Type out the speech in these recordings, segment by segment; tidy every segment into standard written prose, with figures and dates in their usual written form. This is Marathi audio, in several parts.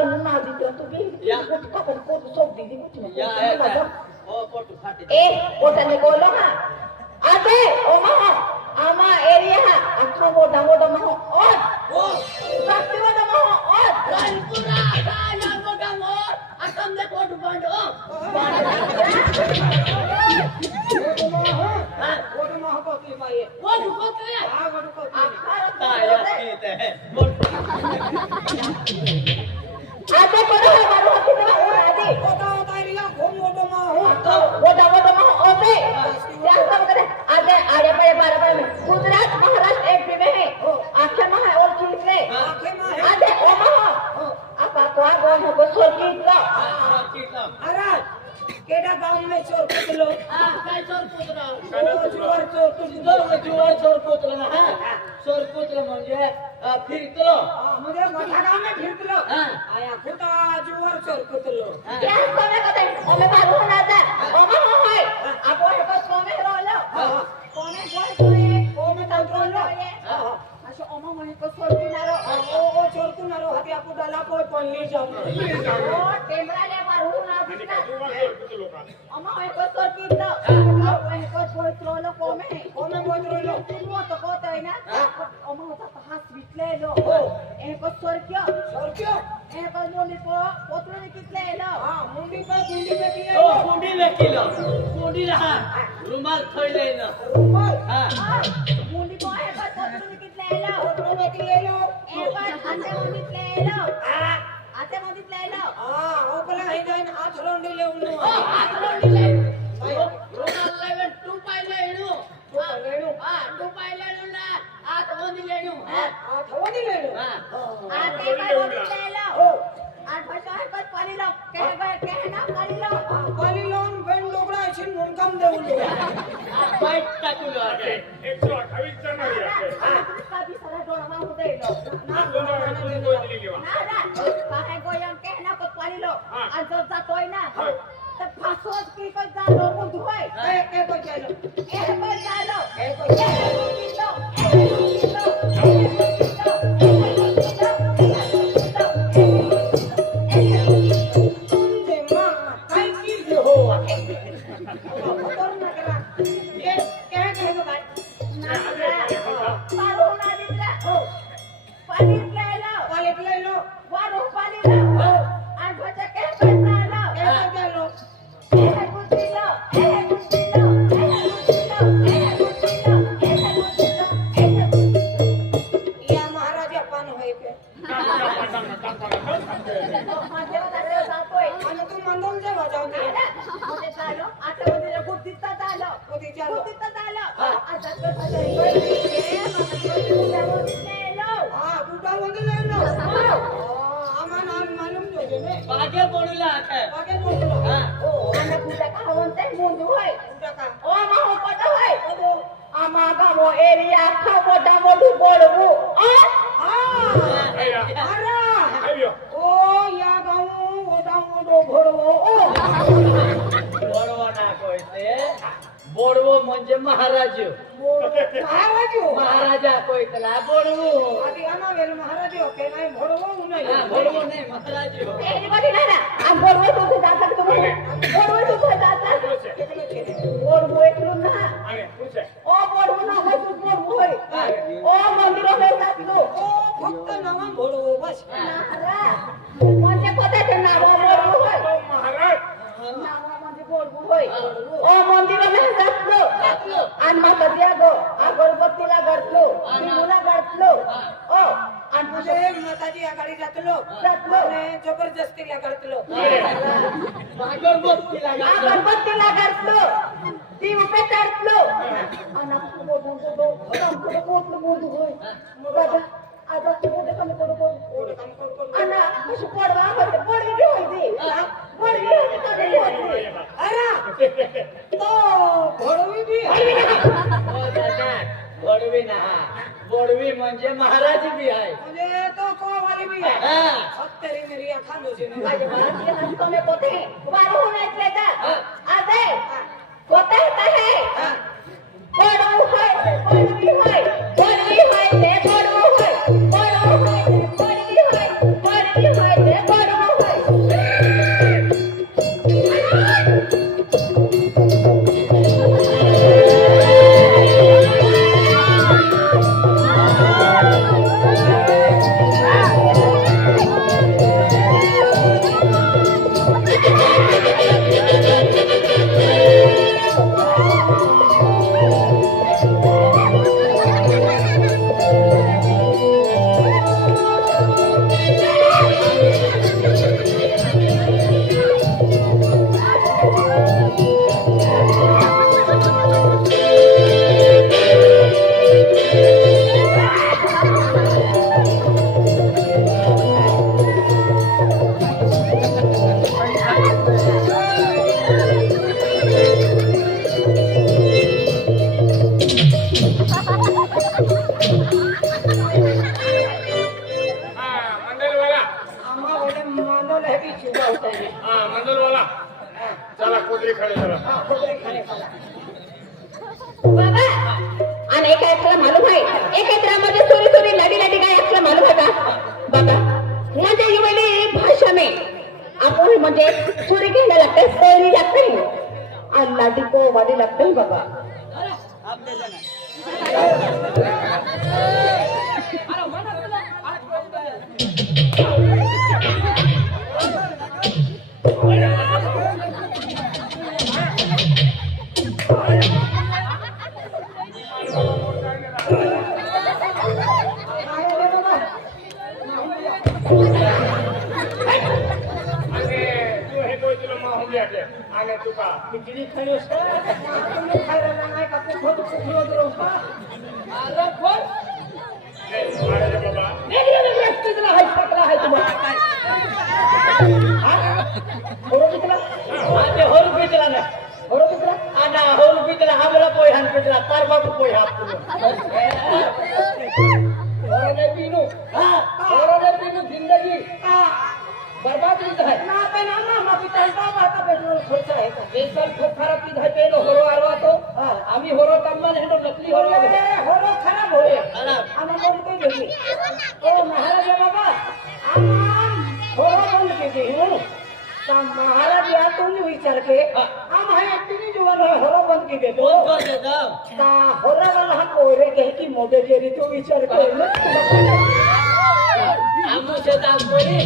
बाळून नाव दिलं तू गेली या. कापड पोट सोप दिली या या ओ पोट फाटे ए पोटाने बोलो हा आते ओ महा आमा एरिया अख्खा मोठा मोठा महा ओट ओ रात्री मोठा महा ओट रानपुरा गाया मोठा मोर असम दे पोट बंडो पोट महा पोटली पाहिजे पोट पोटले हा पोट पोटली ताया ठीक है पोट आते पडो है मारो कितना हो आदि होता होता एरिया खूप मोठं मा हो मोठा मोठा महा ओटे जास्त वगैरे आगे आगे पड़े बारह में गुजरात महाराष्ट्र एमपी में है आखे महा और चीज ले आखे मा है आते ओ महा आपा को गोन हो सोर चीज का अरे केडा गांव में चोर कुतलो काय चोर पुत्र ओ जुवार चोर कुतलो जुवार चोर पुत्र ना चोर पुत्र म्हणजे फिरतो म्हणजे मोठ्या गाव में फिरतलो हां आया खुदा जुवार चोर कुतलो या कोने कते ओमे मारू ना जा ओ महा होय आपो हे बस कोने रोलो कोने कोने कोने ओ में तंत्रोलो अशो ओमा मोहे को सोर दिनारो ओ चोर कुनारो हाती आपू डाला कोई पल्ली जाऊ ओ टेमरा ले मारू ना दिना ओमा होय को सोर किनो ओमे को सोर त्रोलो कोमे कोमे मोय रोलो तुमो तो को तय ना ओमा होता हास विटलेलो ए को सोर क्यों चोर क्यों ए को मोली को पोतरो ने कितलेलो हां मुंडी पे गुंडी पे ओ किए कुंडी लेकिलो कुंडी रहा रुमाल थोइले न रुमाल हां मुली को ए को पोतरो ने कितलेलो पोतरो में किएलो ए को आते मोदी कितलेलो आते मोदी कितलेलो हां ओपला हे जाइन हाथ रोंडी ले उनो आतलो दिले रुमाल लेवे टू पाइले इणु लेणू टू पाइले ना आत ओंदी लेणु हाथ वडी लेणू हां आते को मोदी कितलेलो आठ भाषा है पर पानी लो कहे ना पानी लो पाली लोन बेन लोगड़ा छिन मुनकम देउलो बाइट टाकुलो आके 128 जण आहे कभी सारा डोरा में होते लो ना ना कहे गोयम कहे ना पर पानी लो आज जब जातोय ना तब फासोस की को जालो मुंड होय ए को चलो ए पर जालो ए को तुम जे मां काई की हो खतरनाक करा ये कहे को बात पारू ना दिला पानी ले लो पाले ले लो वारो पानी लो आज बच्चा कहे पर जालो ए को चलो ए कुछ लो ए कुछ लो ए कुछ लो ए कुछ लो ए कुछ लो या महाराजा पान होय पे आणि तू मंडल जे वाजाव दे कोती चलो हां गुडा वंदे ले लो आमा नाम मालूम जो जे ने बागे बोलला आके आगे बोलो हां गुडा का अरे ओ या गाऊ ओडा ओडो घोडवो ओ बोडवो ना कोइते बोडवो म्हणजे महाराज महाराजो महाराजा कोइतला बोडवो आदि आना वेल महाराजो के नाही घोडवो नाही हां बोडवो नाही महाराज केकलो छे आणि पुढचे ओ फक्त नावा घोडवो बस महाराज अगरबत्तीला घातलो दिवला घातलो ओ आणि म्हणजे माताजी आघाडी जातलो जातलो. आणि जबरदस्तीला करतलो अगरबत्तीला घातलं. अगरबत्तीला घातलो ती उपे टाकलो आणि आपण बोलतो बोलतो होय दादा आता तुम्ही कमी करू ओढ काम कर आणि कशी पडवा होते पडवी ठेवायची पडवी होती कधी होती अरे तो घोडवी बी हो दादा, बोडवी ना बोडवी म्हणजे महाराज बी आहे म्हणजे तो को वाली भी है हा. हत्तेरी मेरी खांदो जे ने माझे महाराज हंसतो में पोते वारो होण्यात लेता आजे पोते आहे पडू होय पडवी होय पडवी होय ते पडू होय पडू होय ते पडवी होय पडवी होय ते पडू बोले है कि चूहा होता है हाँ मंदिर वाला चला कोदरी खड़े चला हाँ खोदरे खाने वाला बाबा आणि एक ऐकलं मालूम आहे एक क्षेत्रामध्ये चोरी चोरी लडी लडी काय ऐकलं मालूम आहे का बाबा म्हणजे ही वाली भाषा में आपण म्हणजे चोरी घ्यायला लागते चोरी लागते आणि लाडी को वाडी लागते बाबा आणि तू हे कोई तुला माहून द्यायचे आणि तुका खिचडी खाली असते तुम्ही खायला नाही का ते खोद खोद रोपा आला खोद मारे रे बाबा वेगळे व्यक्तीला हाय पकला हाय तुम्हाला बरोबर तुला आते होल पितला ना बरोबर तुला आना होल पितला हमरा पोय हान पितला तार बाबू पोय हाप औरने पीनू औरने पीनू जिंदगी बर्बाद होत है ना पे ना ना पिता बाबा पेट्रोल खर्च है देशल खूप खराब की है पेलो होरो आरवा तो आम्ही होरो तम्मन हेडो नकली होरो होरो खराब होय आम्ही बोलतो गेली ओ महाराज बाबा आम होरो बोल के दे ता महाराज या तुम्ही विचार के आम है इतनी जुवान होरो बंद की दे दो कर दे दा ता होरो वाला हम कोरे के की मोदे जेरी तो विचार के आमु से दा कोरी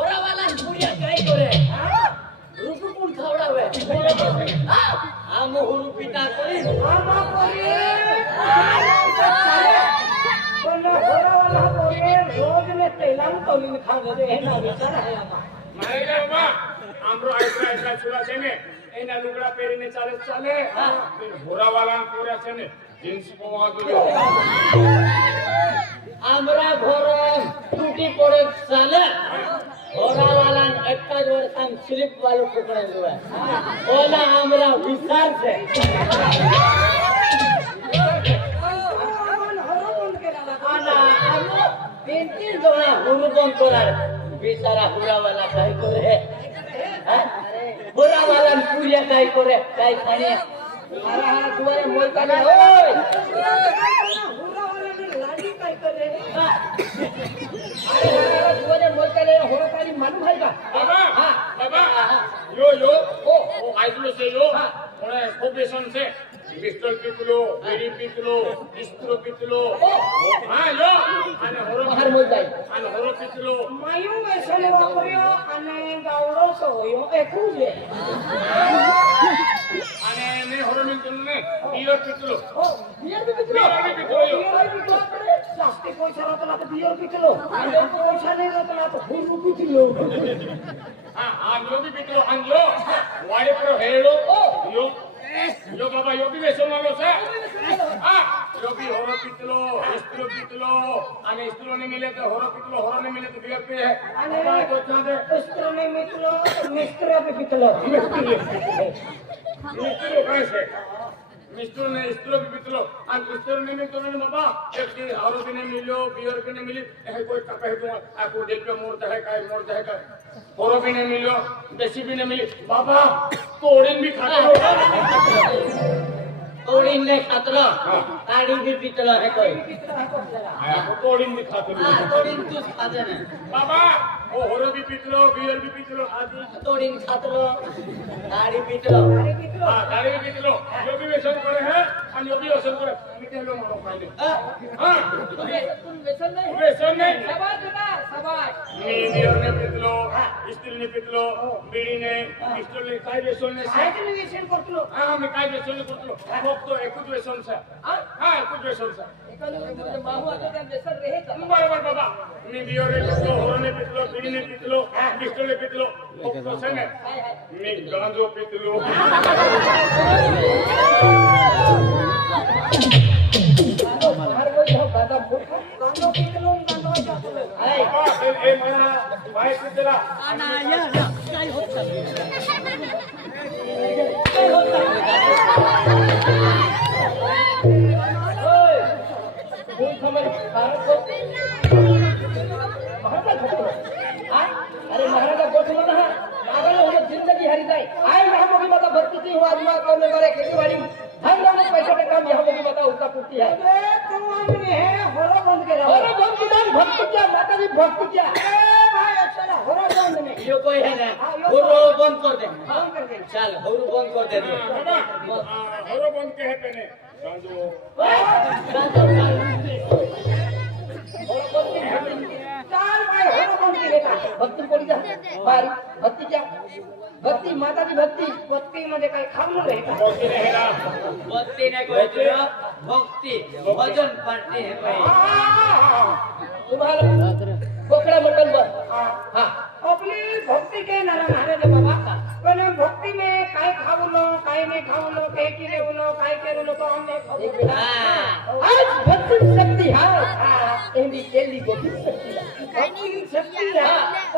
ओरा वाला पुरिया काय करे रुपु कोण खावडावे आमु हुरु पिता कोरी आमा कोरे पण होरो वाला कोरे रोज में तेलाम तोलीन खावे दे है ना विचार है आमा मारे रे बाबा आमरो ऐसा ऐसा चुरा છે ને એના લુગડા પહેરીને ચાલે ચાલે ભોરા વાલા કોર્યા છે ને જીન્સ પવાદો आमरा घोर टूटी पड़े साले घोरा वाला एक्का जोर हम स्लिप वालो पकड़े हुए ओला हमरा विचार से आमन होरो बंद के डाला आना हम तीन तीन जोड़ा हुरु बंद करार बेचारा हुरा वाला काई करे हुरा वाला पुरिया काई करे काई खाने अरे हां दुआरे मोल का ओए होरो वाला ने लाडी काय करे अरे हां दुआरे मोल का होरो काली मालूम है का બાબા हां બાબા યો યો ઓ આઈલો છે યો ઓણે પ્રોફેશન છે મિસ્ટર પીતલો બેરી પીતલો ઇસ્ત્રો પીતલો હા યો અને હોરો बाहर मोल जाई અને હોરો પીતલો मायू वेसन वापरियो અને ગાવડો સોયો એકુજે અને મે હોરો મિલતું ને પિયર પીતલો ओ बियर भी किलो बियर भी किलो। बियर भी किलो सस्ते पैसा रहता तो बियर भी किलो अंडे को पैसा नहीं रहता तो फूल भी किलो હા આ યો બી પીતલો આ યો વાડે પર હેડો યો યો બાબા યો બી વેસન વાળો છે હા યો બી હોરો પીતલો ઇસ્ત્રો પીતલો અને ઇસ્ત્રો ને મિલે તો હોરો પીતલો હોરો ને મિલે તો બિયર પી હે અને બાબા તો ચાંદે मिस्त्र ने मित्रो मिस्त्र भी किलो મિસ્ત્રો કહે છે મિસ્ત્રો ને ઇસ્ત્રો બી પીતલો આ ઇસ્ત્રો ને મિલે તો ને બાબા એક દી હોરો બી ને મિલ્યો બિયર બી ને મિલી એ કોઈ કપે તો આપકો દિલ पे मोड़ता है काय मोड़ता है काय होरो भी नहीं मिलो देसी भी नहीं मिली बाबा तोड़न भी खाते हो तोड़ी ने खतरा ताड़ी भी पितला है कोई तोड़न भी खाते हो तोड़ी तू खाते ने बाबा वो होरो भी पीतलो बियर भी पीतलो आदि तोड़ी खतरो ताड़ी पितलो हां दाढ़ी भी पीतलो जो भी व्यसन करे है और जो भी व्यसन करे मिटे लो मारो खाने हां व्यसन नहीं व्यसन नहीं शाबाश बेटा शाबाश मी बियर ने पीतलो स्टील ने पीतलो बीड़ी ने पिस्टल ने काय व्यसन ने से साइकिल व्यसन करतलो हां मी काय व्यसन ने करतो फक्त एकच व्यसन से हां एकच व्यसन से म्हणजे माहू आता त्या व्यसन रहे का बरोबर बाबा मी बियर ने पीतलो होरो ने पीतलो बीड़ी ने पीतलो पिस्टल ने पीतलो फक्त संगे मी गांजो पीतलो हर कोई हो गादा मूर्ख गांडो किलो गांडो जातो हाय ए मना बाय पीतला आना या काय होत ओए कोई खबर भारत को महाराज अरे महाराज भक्तीच्या भाई चला होरा बंद नाही यो कोई है ना होरो बंद कर दे चल होरो बंद कर दे बाबा हरो बंद के है पेने गांजो चाल भाई होरा बंद केले का भक्ती कोणी जा भारी भक्तीच्या भक्ती माताची भक्ती मध्ये काही खाऊ रे का भक्ति नहीं ना भक्ति नहीं कोई तो भक्ति भजन पार्टी है भाई तुम्हाला बोकडा मटन बस हाँ अपनी भक्ति के नारा मारे रे बाबा पण भक्ति में काय खाऊलो काय नहीं खाऊलो काय किरे उनो काय केलो तो हमने आज भक्ति शक्ति है एंडी केली भक्ति शक्ति है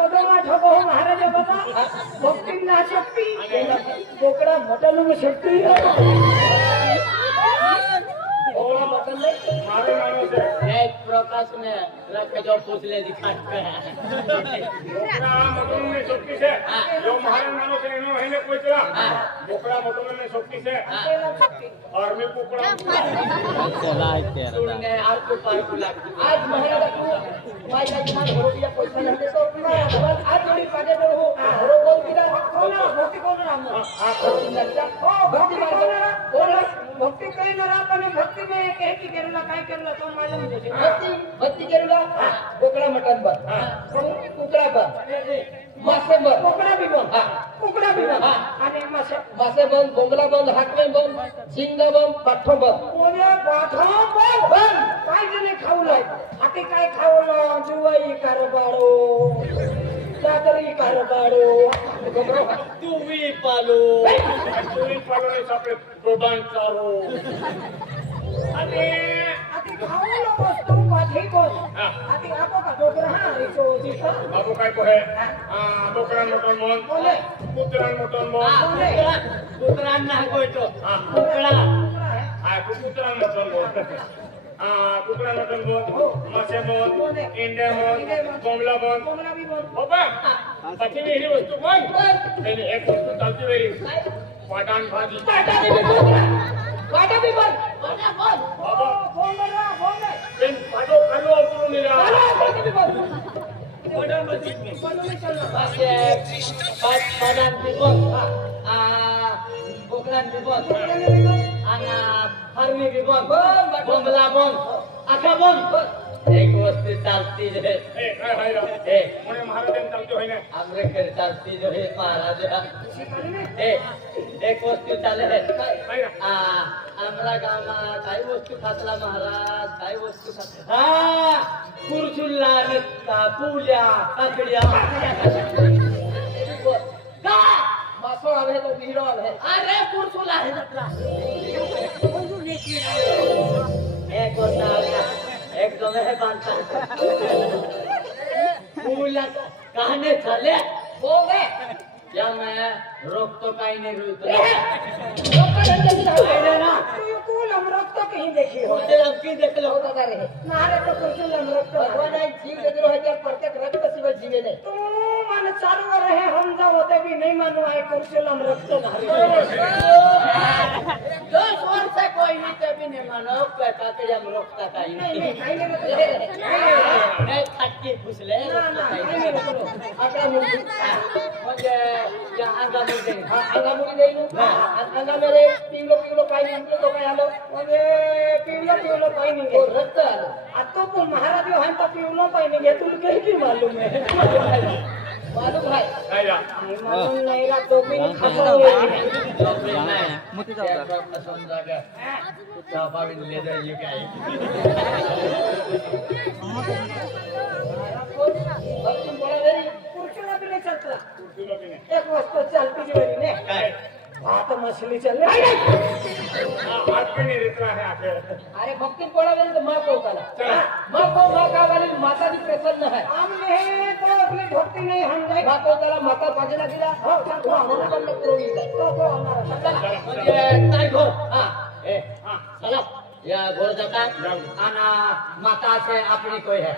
ओदमा ठगो महाराज बाबा भक्ति ना शक्ति बोकडा मटन में शक्ति है बोकडा मटन में मारे मानो से एक प्रकाश में रख के जो पूछले दिखाते हैं बोकरा मटन में शक्ति से जो मारे मानो से इनो है ने कोई चला बोकरा मटन में शक्ति से और मैं कुकड़ा सुनने आपको पार को लगती आज महाराज तू माझ्या किमान होरोडिया पैसा नाही देतो आज जोडी पाजे हो होरो बोल दिला कोण भक्ती कोण नाम हा भक्ती कोण भक्ति काही ना आपण भक्ति में कहे की करूला काय करूला तो मालूम देते भक्ति करूला बोकडा मटन बन कुकड़ा बन मासे बन कुकड़ा भी बन कुकड़ा भी बन आणि मासे बन बोंगला बन हाकवे बन झिंगा बन पाठो बन ओले पाठो बन काय जने खाऊलाय आते काय खाऊला जुवाई कारबारो चादरी कारबारो तुवी पालो चोरी पालो ने सापडे दोदान चारो आणि आते खाऊला वस्तू पाठी कोण आते आपो का डोकरा हा इचो दिसतो बाबू काय को है बोकरा मटन मन बोले कुतरा मटन मन कुतरा ना कोई तो कुकड़ा कुतरा मटन मन कुकड़ा मटन बोन मासे bone India bone Bumla bone कोमला भी बोल बाबा पछी में ही वस्तु बोन मैंने एक वस्तु चालती रही पाटान भाजी वाटा भी बोल बाबा बोल इन पाटो खालो अपनो मिला वाटा भी बोल पडन बची बोल में चल पाचे पाडान दिबो बोकडान दिबो आना फार्मी दिबो बोंगला बोन आखा बोन एक वस्तु चालती है ए हाय रा ए मुने महाराजन चालते होय ने हमरे घर चालती जो है महाराज ए एक वस्तु चाले है हाय रा हमरा गाँव में काय वस्तु खातला महाराज काय वस्तु खातला हाँ कुरचुल्ला नत्ता पुल्या काकड़िया का मासो आवे तो हीरो आवे अरे कुरचुल्ला है नत्ता एक वस्ता एक दो में है बांधता पुल्या कहने चले बोले या मैं रोक तो काई नहीं रुई तो ना तू कूल हम रख तो कहीं देखी हो मुझे अब की देख लो होता रे नारे तो कुल हम रख तो भगवान आई जीव दे रहा है जब प्रत्येक रक्त सिवा जीवे ने तू मन चालू रहे हम जा होते भी नहीं मानो आए कुल हम रख तो नारे जो स्वर से कोई नहीं तभी नहीं मानो कहता कि हम रोकता काई नहीं खाइए मत नहीं खट्टी पूछ ले ना खाइए मत आका मुझे मुझे यहाँ का मुझे आका मुझे नहीं नु आका मेरे पिवलो पाई नहीं तो काय आलो मुझे पिवलो पाई नहीं वो रक्त आलो आ तो को महाराज हो हम तो पिवलो पाई नहीं तुल के की मालूम है मालूम भाई हाय रा मालूम नहीं रा तो भी खाता हुआ मुझे जाता पसंद आ गया चापा भी ले जाइए क्या भक्ति बड़ा रे कुर्चुला भी नहीं चलता कुर्सीलो की ने एक वस्तु चलती जो ने भात मछली चल रही हाथ के नहीं देता है आके अरे भक्ति बड़ा रे तो मां को कला मां का वाली माता जी प्रसन्न है हमने तो अपनी भक्ति नहीं हम जाए मां को कला माता भजना दिला हो तो हमारा मन में प्रोगी जाए तो हमारा मुझे ताई घोर हाँ ए हां चलो या घर जाता आना माता से अपनी कोई है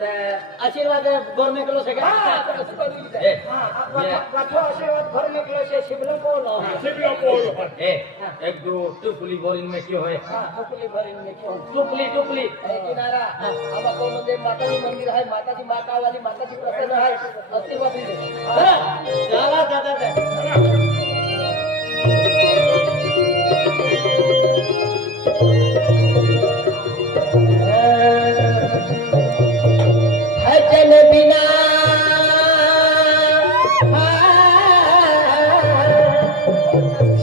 ते आशीर्वाद घर में कलो से क्या ए पाछो आशीर्वाद घर में केलो से शिवलो कोलो शिवलो कोलो ए एक दो टुकली बोरिंग में क्यों है टुकली भरीन में क्यों टुकली किनारा आमा को मध्ये माताजी मंदिर है माताजी माता वाली माताजी प्रसन्न है आशीर्वाद दे चला दादा भजन बिना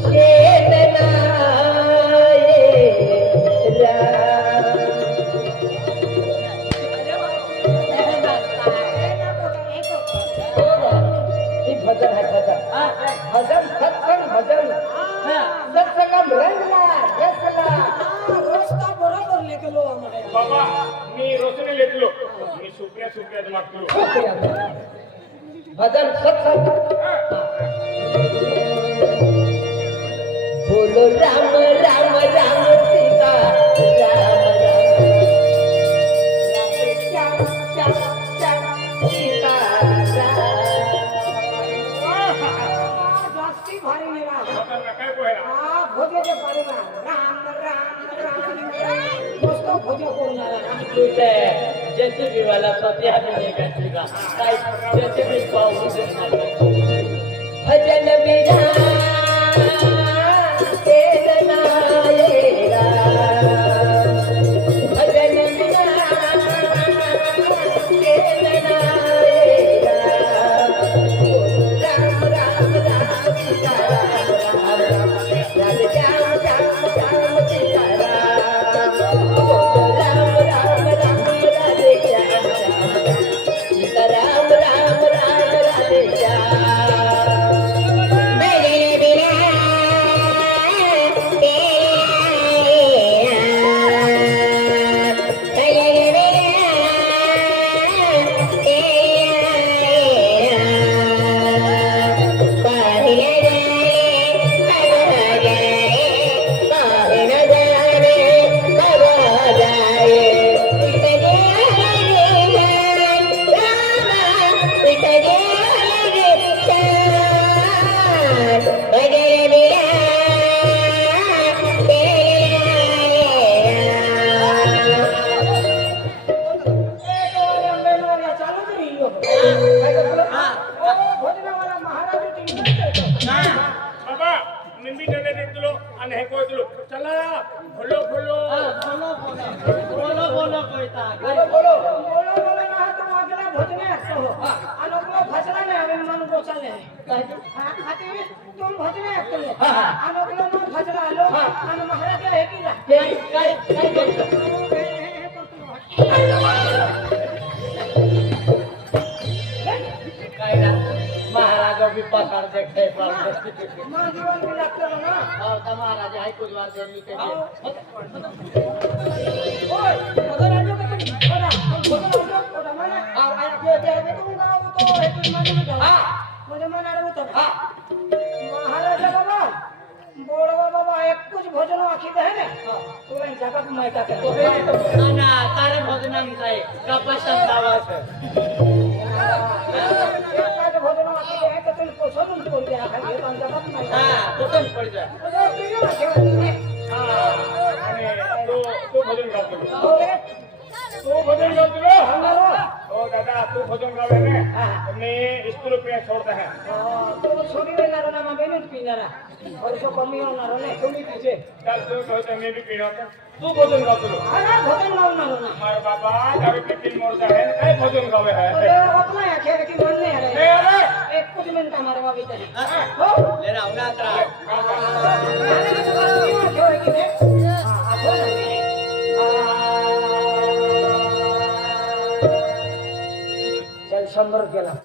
चेतना भजन है भजन सत्संग भजन सत्संगम रंगला रसला रस्ता बरोबर लेकेलो आम्हाला बाबा मी रोशनी लेतलो मी सुप्रिया मागतो भजन सत्संग बोलो राम राम राम सीता राम राम श्याम श्याम श्याम सीता जास्ती भारी निरा काय पोहेला भोजे जे पारेला राम राम राम मस्त भोजे कोणाला तुझे जैसे भी वाला सत्या नहीं करेगा जैसे भी पाऊँ भजन विधान चेतना भजन विधान चेतना राम राम राम सीता राम राम श्याम श्याम श्याम सीता राम राम राधे श्याम सीता राम राम राधे श्याम बाबा मी डले देतलो आणि हे कोयतलो चला भलो भलो बोलो कोयता ना तो आगला भजने असतो अनोखलो भजला नाही आवे मन बोचाले आते तुम भजने असतो अनोखलो मन भजला आलो आणि महाराज हे की काय ना महाराज भी पसार देखे मन जीवन में लगतो ना और महाराज है कुछ बार देनी के ओय अगर आजो के बड़ा बड़ा माने आ दे दूंगा तो हे की मन में जा मुझे मन आ रहा था महाराज बाबा बोलवा बाबा एक कुछ भोजन आखी दे ने तुला जगत मायका के ना तारे भोजनम काय कपसन दावास एक भोजन आखी दे तो तुम पोछोन तो दे आखी तो जगत मायका हां कुठून पड जा तू भजन गातो तू भजन गातो ओ दादा तू भजन गावे ने मी स्कूल पे छोड़ता है तो छोरी रे नारो ना बेनु पिनारा और तो कमी हो नारो ने तुमी पीछे चल तू कहते मैं भी पीना तू भजन गातो अरे भजन गाओ नारो ना मार बाबा दारू के तीन मोड़ता है काय भजन गावे है अपना आखे की मन नहीं आ ए अरे एक कुछ मिनट हमारे बाबी तक हो ले रहा हूं ना तरा चल 100 केला